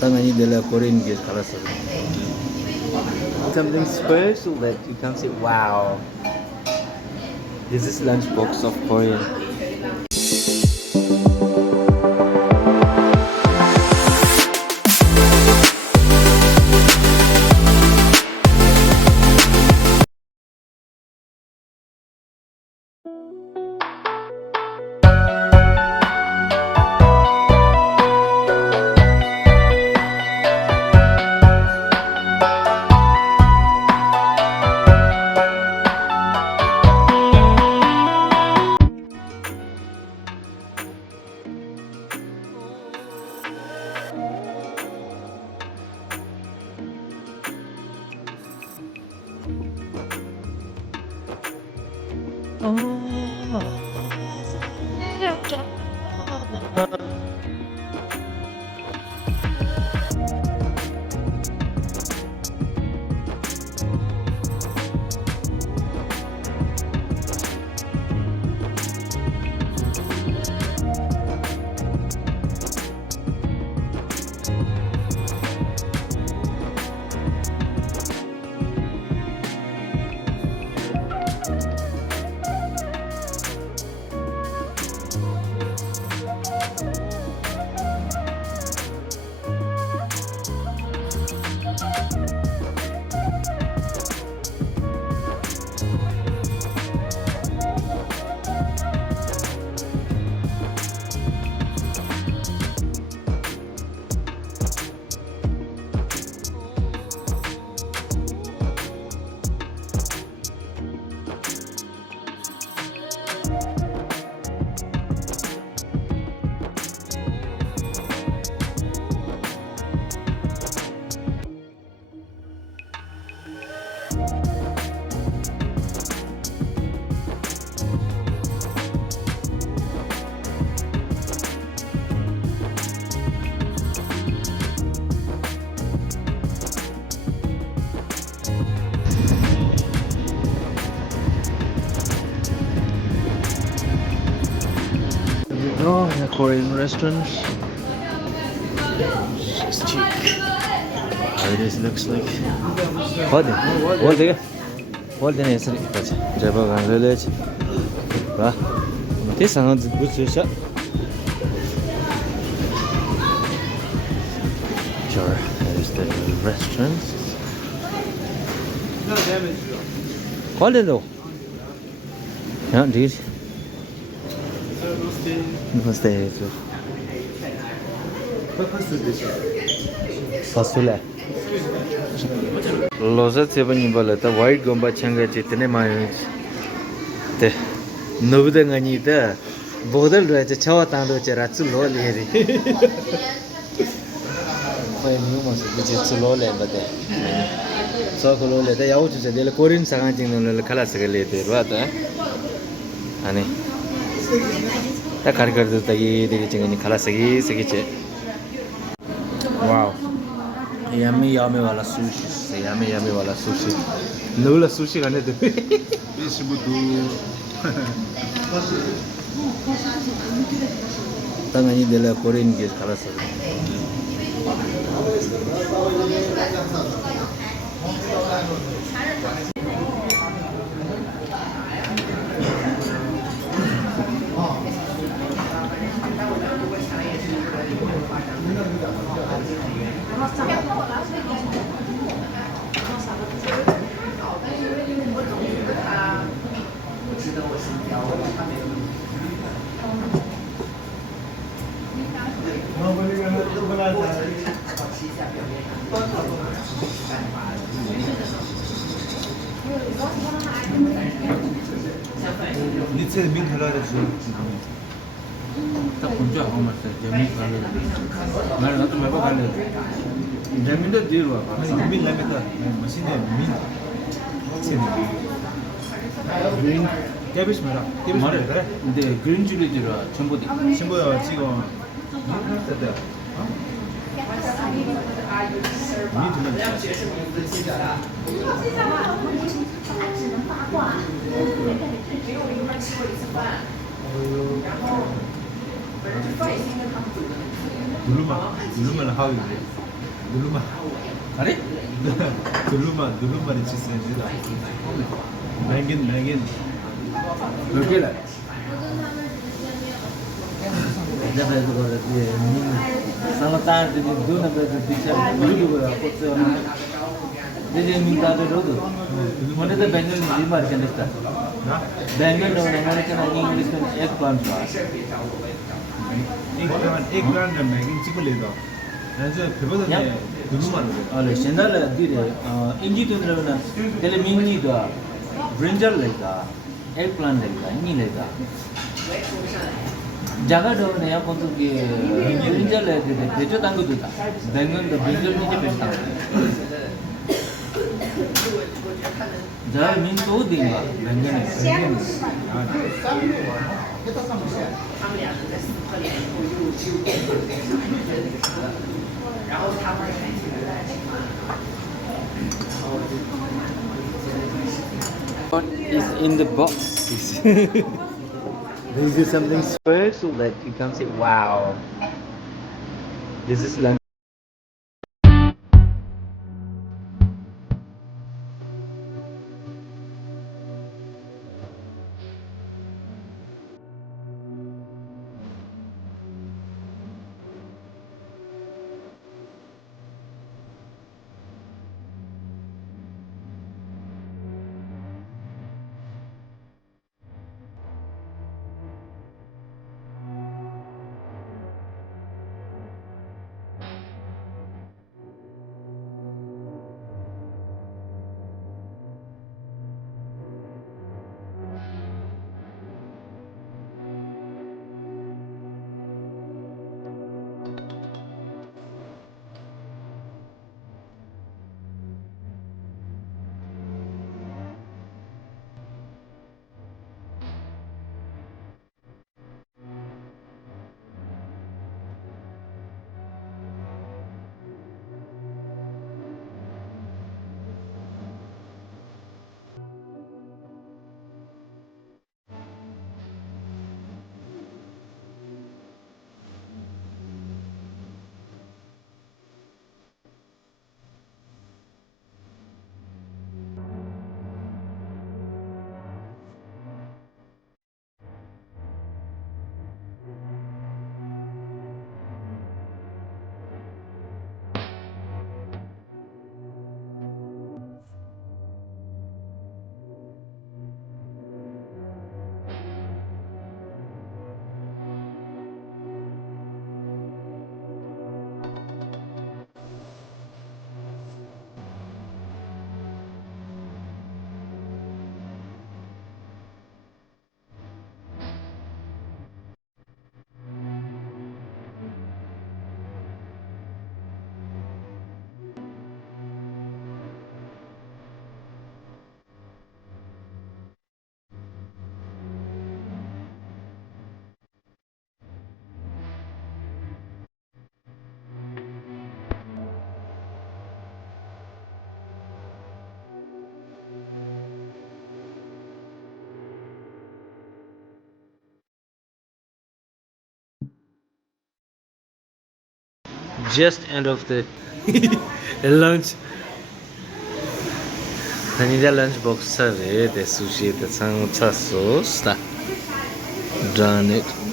당연히 내가 Korean 게 갈았어. Something special that you can say, wow, this is lunchbox of Korean. Oh, yeah, Korean restaurants. It's cheap. How this looks like. What? What? What? Is it? Japan village. Wow. This sounds good. Sure. There's the restaurant. What is it? Yeah, dude. Namaste. Fasula. Loza tsebani balata white gomba changa chitne mai te novda ngani da bodal raja chawa tando che ratsu lo le ri fai nu mo se je lo le bade so ko lo le da yau chu de Korean sanga jing no le khala sa le de ba ta ani ta kar kar da ye de jing ni khala sa gi che wow yummy wala sushi yummy wala sushi no la sushi gane de fish budu 당연히 내가 Korean 게 갈았어. 니체 민 할라를 줘. 딱 혼자 하고 맞다. 재미 갈래. 말 나도 매번 갈래. 재미도 뒤로 와. 민 라면다. 머신에 민. 그린 깨비스 말아. 깨비스 말아. 근데 그린 줄이더라. 전부 전부야 지금. 됐다. 민 두면 Duluma how you do? Duluma. Are? Duluma is just Megan. Okay, like. Just as some time they do not the picture. They mean that one of the Bengal American stuff. Bengal American and English and eggplant. Eggplant and Megan Chicolito. And so people Duluma. All Shendal did Inji to the Telemini, the brinjal like that, eggplant like that, me like that. Jaga do ne ya kontu ki brinjal le de bejo tangu duta bengal the brinjal ni je penta jaga min to dinga bengal What is in the box? This is something special that you can say, wow. This is lunch. Just end of the lunch. Vanilla lunch box survey, the sushi, the sauce, done it.